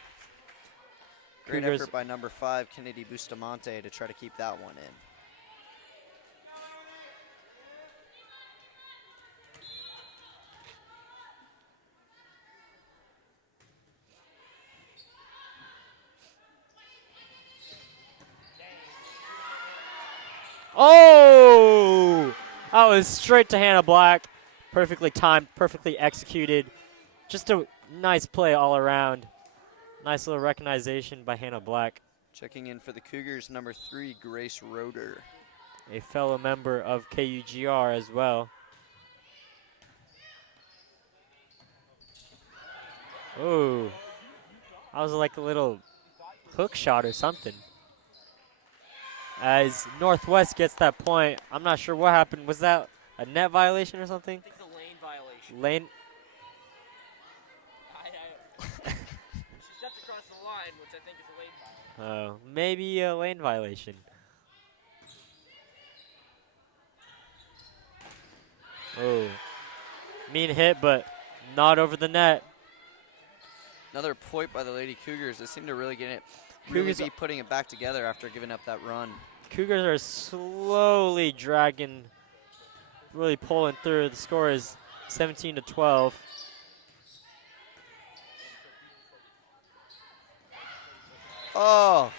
Great Cougars- effort by number 5, Kennedy Bustamante, to try to keep that one in. Oh! That was straight to Hannah Black. Perfectly timed, perfectly executed. Just a nice play all around. Nice little recognition by Hannah Black, Checking in for the Cougars, number 3, Grace Roeder. a fellow member of KUGR as well. Oh, that was like a little hook shot or something. As Northwest gets that point, I'm not sure what happened. Was that a net violation or something? I think the lane violation. Lane. She stepped across the line, which I think is a lane violation. Oh, maybe a lane violation. Oh, mean hit, but not over the net. Another point by the Lady Cougars. They seem to really get it, really Cougars be putting it back together after giving up that run. Cougars are slowly dragging, really pulling through. The score is 17-12. Oh,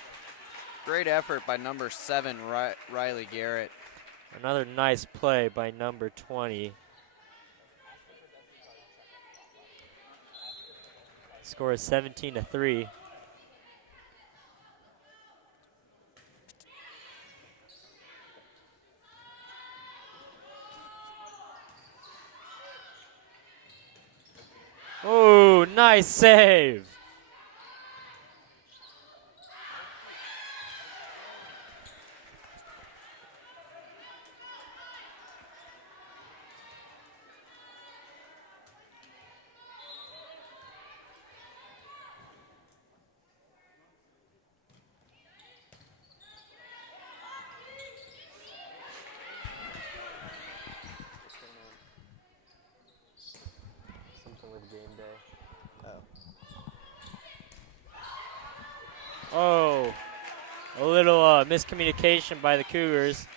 Great effort by number 7, Riley Garrett. Another nice play by number 20. Score is 17-3. Oh, nice save. Something with game day. Oh, a little miscommunication by the Cougars.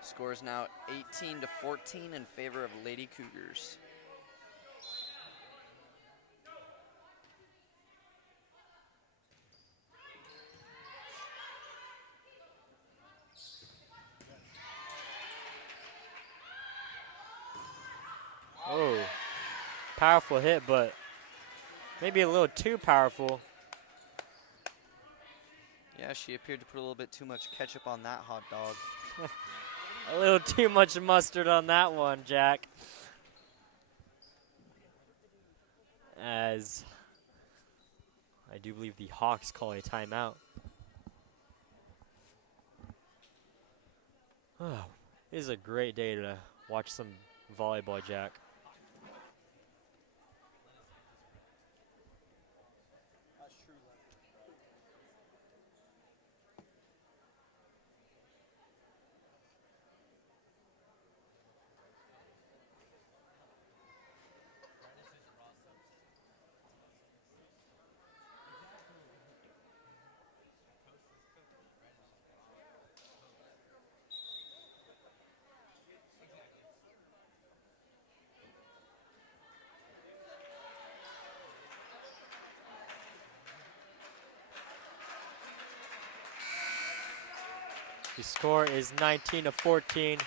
Score is now 18-14 in favor of Lady Cougars. Oh, powerful hit, but maybe a little too powerful. Yeah, she appeared to put a little bit too much ketchup on that hot dog. A little too much mustard on that one, Jack. As I do believe the Hawks call a timeout. Oh, it is a great day to watch some volleyball, Jack. The score is 19-14.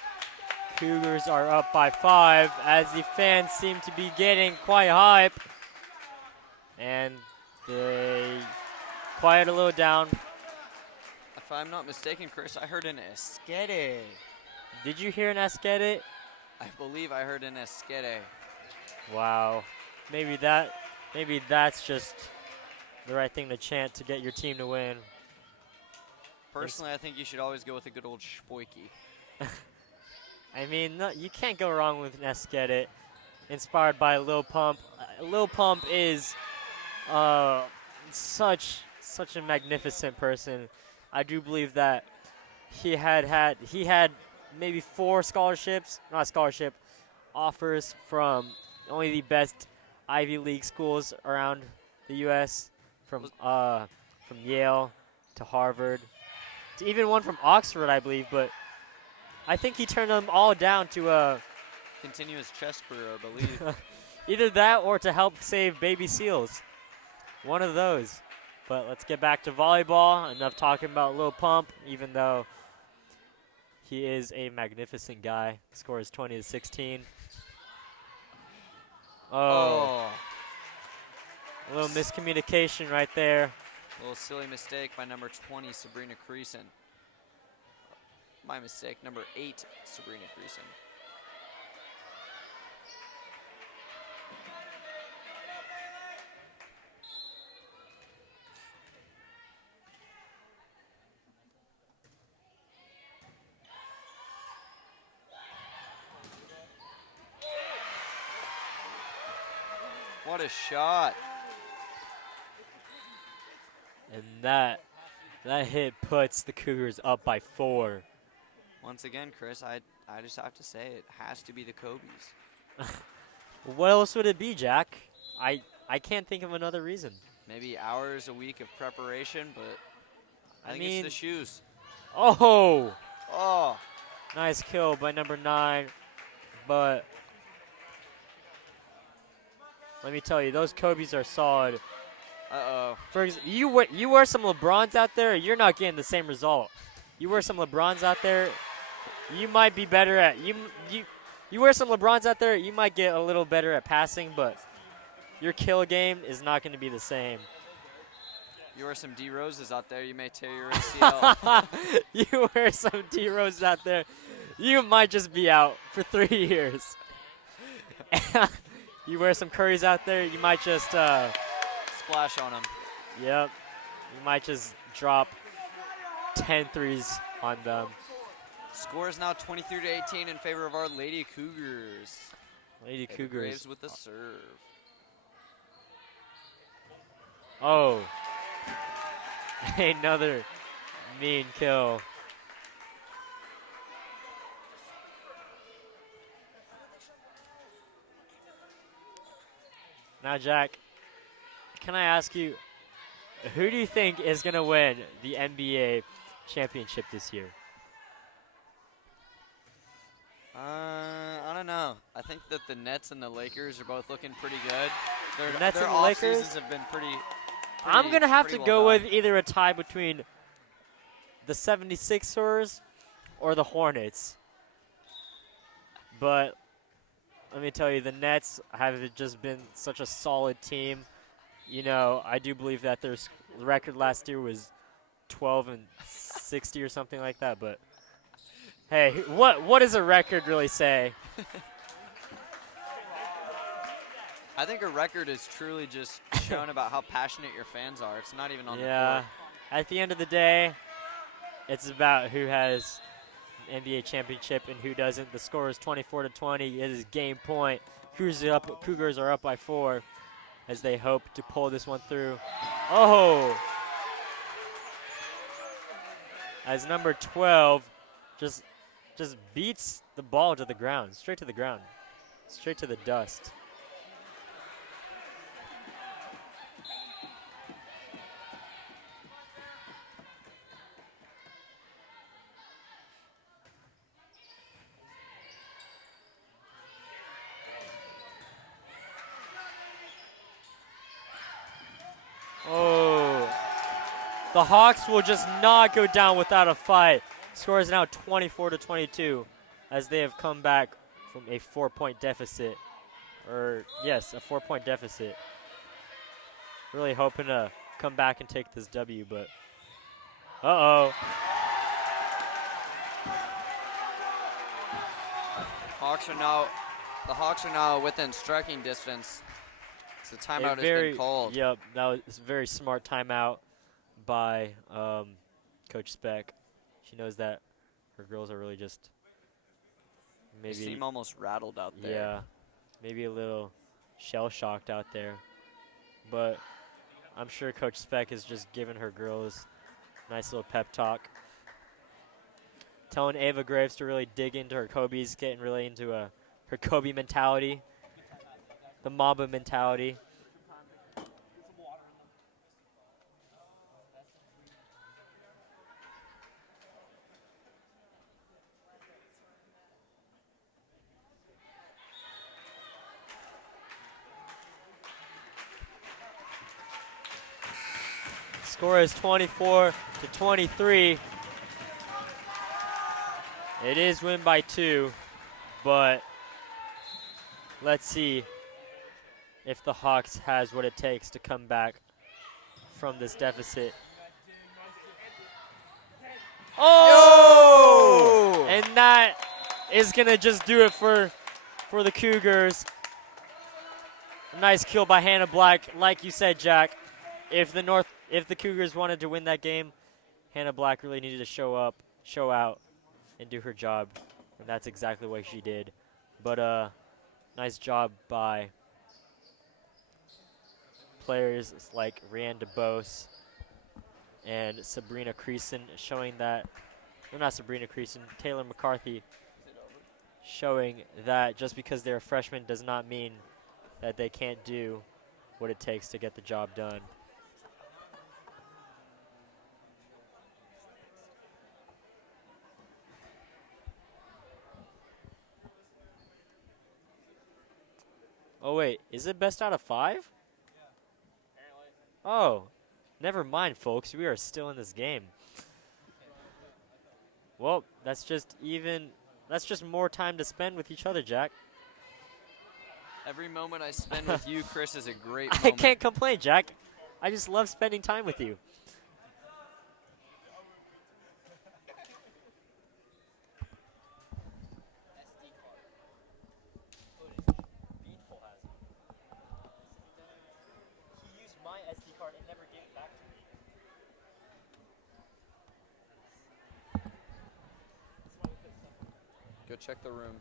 Cougars are up by 5 as the fans seem to be getting quite hype. And they quiet a little down. If I'm not mistaken, Chris, I heard an esquete. Did you hear an esquete? I believe I heard an esquete. Wow. Maybe that's just the right thing to chant to get your team to win. Personally, I think you should always go with a good old spoiky. I mean, no, you can't go wrong with an esquete. Inspired by Lil Pump. Lil Pump is such a magnificent person. I do believe that he had maybe 4 offers from only the best Ivy League schools around the U.S. From Yale to Harvard, to even one from Oxford, I believe. But I think he turned them all down to Continue his chess career, I believe. either that or to help save baby seals. One of those. But let's get back to volleyball. Enough talking about Lil Pump, even though he is a magnificent guy. Score is 20-16. Oh. A little miscommunication right there. A little silly mistake by number 20, Sabrina Creason. My mistake, number 8, Sabrina Creason. What a shot. And that hit puts the Cougars up by 4. Once again, Chris, I just have to say it has to be the Kobe's. What else would it be, Jack? I can't think of another reason. Maybe hours a week of preparation, but I think mean, it's the shoes. Oh! Oh, Nice kill by number 9. But let me tell you, those Kobe's are solid. Uh-oh. You wear some LeBrons out there, you're not getting the same result. You wear some LeBrons out there, you might be better at you wear some LeBrons out there, you might get a little better at passing, but your kill game is not going to be the same. You wear some D Roses out there, you may tear your ACL. You wear some D Roses out there, you might just be out for 3 years. You wear some Currys out there, you might just Splash on them. yep, you might just drop 10 threes on them. Score is now 23-18 in favor of our Lady Cougars. Lady Ava Cougars. Graves with the serve. Oh. Another mean kill. Now, Jack, can I ask you, who do you think is going to win the NBA championship this year? I don't know. I think that the Nets and the Lakers are both looking pretty good. The Nets their and the off Lakers? seasons have been pretty I'm going to have to well go done. with either a tie between the 76ers or the Hornets. But let me tell you, the Nets have just been such a solid team. You know, I do believe that their record last year was 12-60 or something like that. But hey, what does a record really say? I think a record is truly just showing about how passionate your fans are. It's not even on the Yeah, court. at the end of the day, it's about who has an NBA championship and who doesn't. The score is 24-20. It is game point. Cougars are up by 4 as they hope to pull this one through. Oh! As number 12 just beats the ball to the ground, straight to the ground, straight to the dust. Oh, the Hawks will just not go down without a fight. Score is now 24-22 as they have come back from a 4-point deficit. Or, yes, a 4-point deficit. Really hoping to come back and take this W, but uh-oh. The Hawks are now within striking distance. So the timeout has been called. Yep, that was a very smart timeout by Coach Speck. She knows that her girls are really just They maybe seem almost rattled out there. yeah, maybe a little shell-shocked out there. But I'm sure Coach Speck is just giving her girls a nice little pep talk. Telling Ava Graves to really dig into her Kobe's, getting really into her Kobe mentality, the Mamba mentality. Score is 24-23. It is win by 2, but let's see if the Hawks has what it takes to come back from this deficit. Oh! Yo! And that is gonna just do it for the Cougars. Nice kill by Hannah Black. Like you said, Jack, if the Cougars wanted to win that game, Hannah Black really needed to show out, and do her job, and that's exactly what she did. But nice job by players like Rhiannon DeBose and Sabrina Creason, showing that, well, not Sabrina Creason, Taylor McCarthy, showing that just because they're a freshman does not mean that they can't do what it takes to get the job done. Oh wait, is it best out of 5? Oh, never mind, folks. We are still in this game. Well, that's just more time to spend with each other, Jack. Every moment I spend with you, Chris, is a great I moment. can't complain, Jack. I just love spending time with you. He used my SD card and never gave it back to me. Go check the room.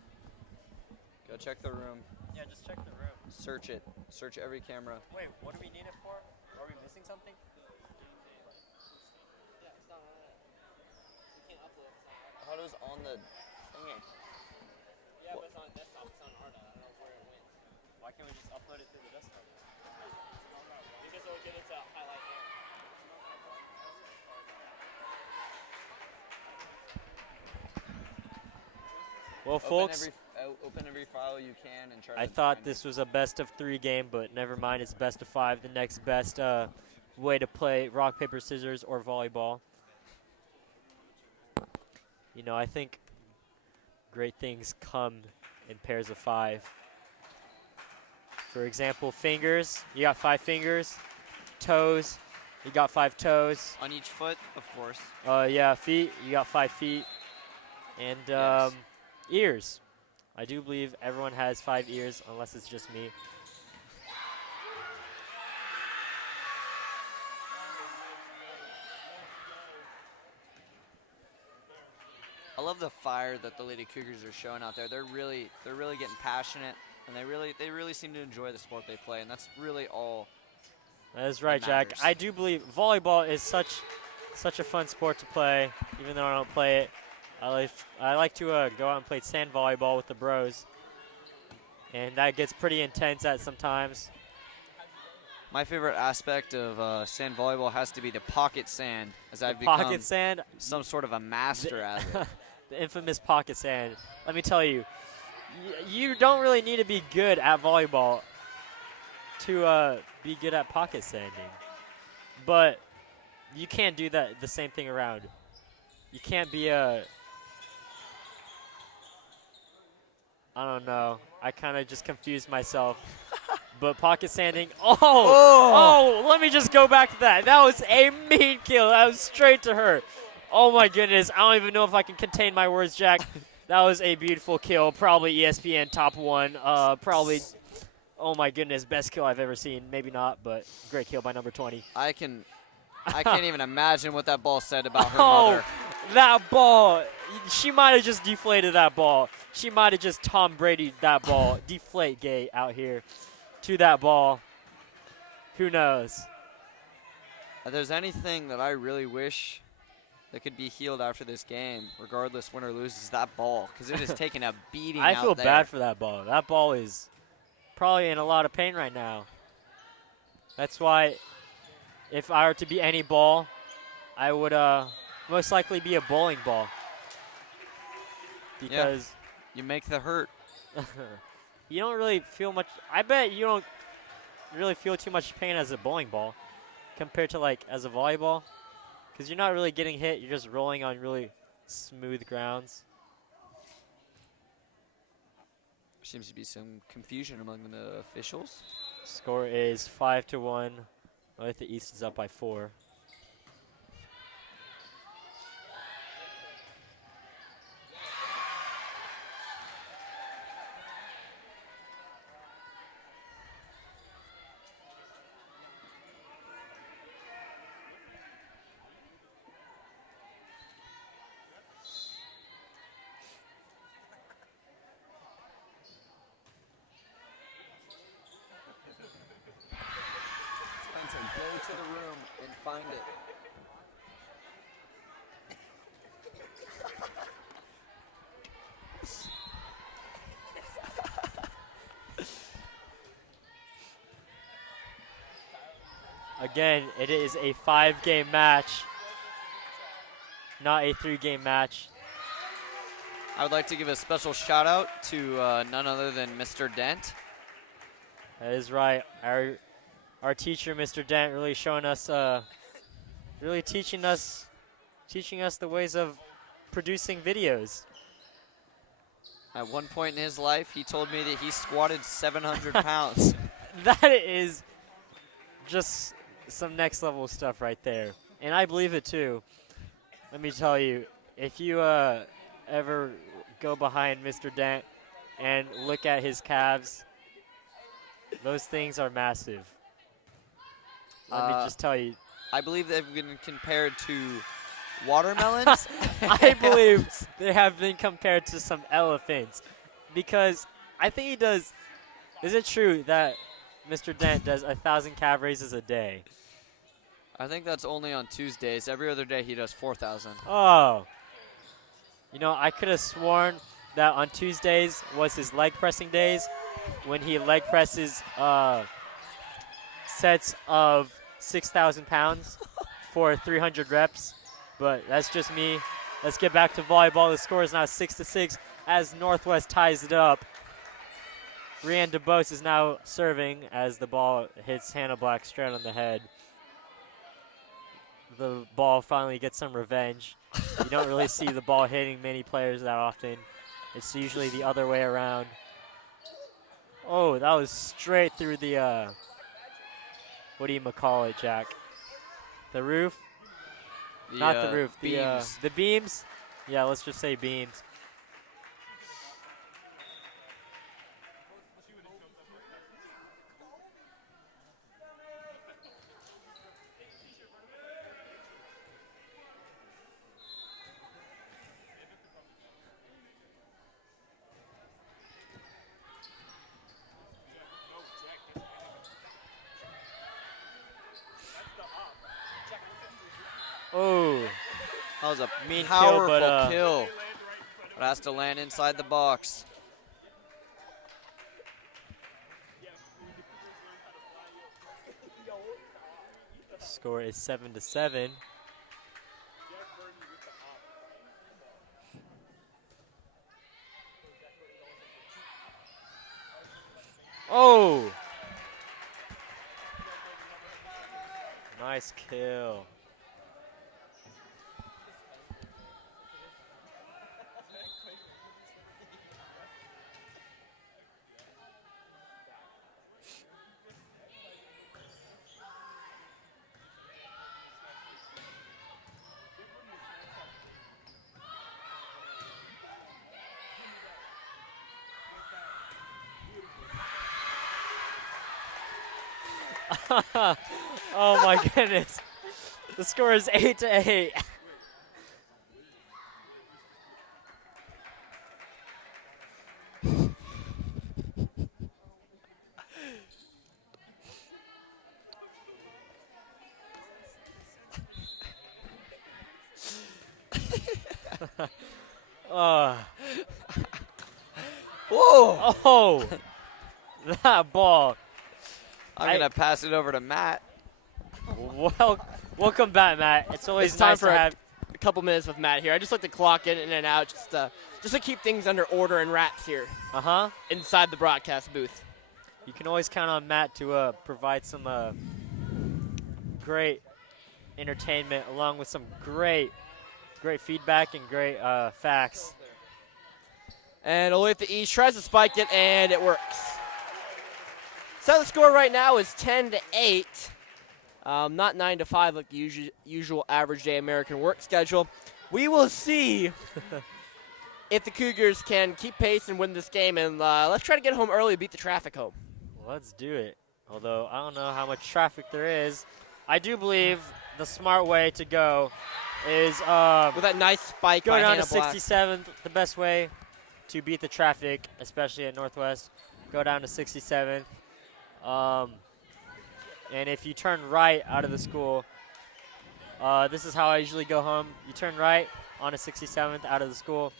Go check the room. Yeah, just check the room. Search it. Search every camera. Wait, what do we need it for? Are we missing something? I thought it was on the thingy. Yeah, but it's on desktop. It's on Arda. I don't know where it went. Why can't we just upload it to the desktop? Because it will give it to highlight here. Well, folks, Open every file you can and try to I thought find this was a best of 3 game, but never mind. It's best of 5. The next best way to play rock, paper, scissors, or volleyball. You know, I think great things come in pairs of 5. For example, fingers. You got 5 fingers. Toes. You got 5 toes. on each foot, of course. Yeah, feet. You got 5 feet. And Yes. ears. I do believe everyone has 5 ears, unless it's just me. I love the fire that the Lady Cougars are showing out there. They're really getting passionate, and they really seem to enjoy the sport they play, and that's really all. That is right, Jack. matters. I do believe volleyball is such a fun sport to play, even though I don't play it. I like to go out and play sand volleyball with the bros, and that gets pretty intense at sometimes. My favorite aspect of sand volleyball has to be the pocket sand, as I've Pocket become sand, some sort of a master at it. the infamous pocket sand. Let me tell you, you don't really need to be good at volleyball to be good at pocket sanding, but you can't do the same thing around. You can't be I don't know. I kind of just confused myself. But pocket sanding. Oh, let me just go back to that. That was a mean kill. That was straight to her. Oh, my goodness. I don't even know if I can contain my words, Jack. That was a beautiful kill. Probably ESPN top 1. Probably, oh, my goodness, best kill I've ever seen. Maybe not, but great kill by number 20. I can't even imagine what that ball said about her Oh, mother. that ball. She might have just deflated that ball. She might have just Tom Brady that ball. Deflate gate out here to that ball. Who knows? If there's anything that I really wish that could be healed after this game, regardless win or lose, is that ball, because it is taking a beating I out feel there. bad for that ball. That ball is probably in a lot of pain right now. That's why if I were to be any ball, I would most likely be a bowling ball. Because You make the hurt. you don't really feel much. I bet you don't really feel too much pain as a bowling ball compared to like as a volleyball, because you're not really getting hit. You're just rolling on really smooth grounds. There seems to be some confusion among the officials. Score is 5-1. Olathe East is up by 4. Spencer, go to the room and find it. Again, it is a 5-game match, not a 3-game match. I would like to give a special shout out to none other than Mr. Dent. That is right. our teacher, Mr. Dent, really showing us, really teaching us the ways of producing videos. At one point in his life, he told me that he squatted 700 pounds. That is just some next level stuff right there. And I believe it too. Let me tell you, if you ever go behind Mr. Dent and look at his calves, those things are massive. Let me just tell you. I believe they've been compared to watermelons. I believe they have been compared to some elephants because I think he does. Is it true that Mr. Dent does 1,000 calf raises a day? I think that's only on Tuesdays. Every other day he does 4,000. Oh. You know, I could have sworn that on Tuesdays was his leg pressing days when he leg presses sets of 6,000 pounds for 300 reps. But that's just me. Let's get back to volleyball. The score is now 6-6 as Northwest ties it up. Rianne DeBose is now serving as the ball hits Hannah Black straight on the head. The ball finally gets some revenge. You don't really see the ball hitting many players that often. It's usually the other way around. Oh, that was straight through the, what do you call it, Jack? The roof? Not the roof. Beams. The beams? Yeah, let's just say beams. Oh. That was a Mean kill, powerful but, kill. But has to land inside the box. Score is 7-7. Oh! Nice kill. Oh my goodness. The score is 8-8. Whoa! Oh, that ball. I'm going to pass it over to Matt. Welcome back, Matt. It's always It's time nice for to have. a couple minutes with Matt here. I just like to clock in and out just to keep things under order and wraps here inside the broadcast booth. You can always count on Matt to provide some great entertainment along with some great feedback and great facts. And Olathe East tries to spike it, and it works. So the score right now is 10-8. Not 9-5 like the usual average day American work schedule. We will see if the Cougars can keep pace and win this game. And let's try to get home early and beat the traffic home. Let's do it. Although I don't know how much traffic there is. I do believe the smart way to go is with that nice spike go by down to Hannah Black. 67th. The best way to beat the traffic, especially at Northwest, go down to 67th. And if you turn right out of the school, this is how I usually go home. You turn right on a 67th out of the school.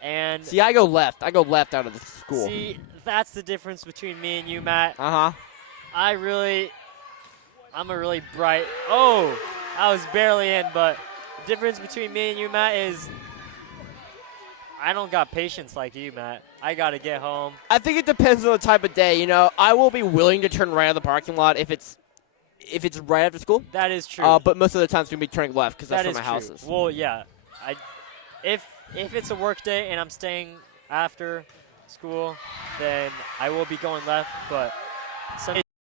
And See, I go left. I go left out of the school. see, that's the difference between me and you, Matt. Uh-huh. I'm a really bright. Oh, I was barely in, but the difference between me and you, Matt, is I don't got patience like you, Matt. I got to get home. I think it depends on the type of day. You know, I will be willing to turn right out of the parking lot if it's if it's right after school. That is true. But most of the time it's going to be turning left because that's That where is my house true. is. Well, yeah. If it's a work day and I'm staying after school, then I will be going left. But some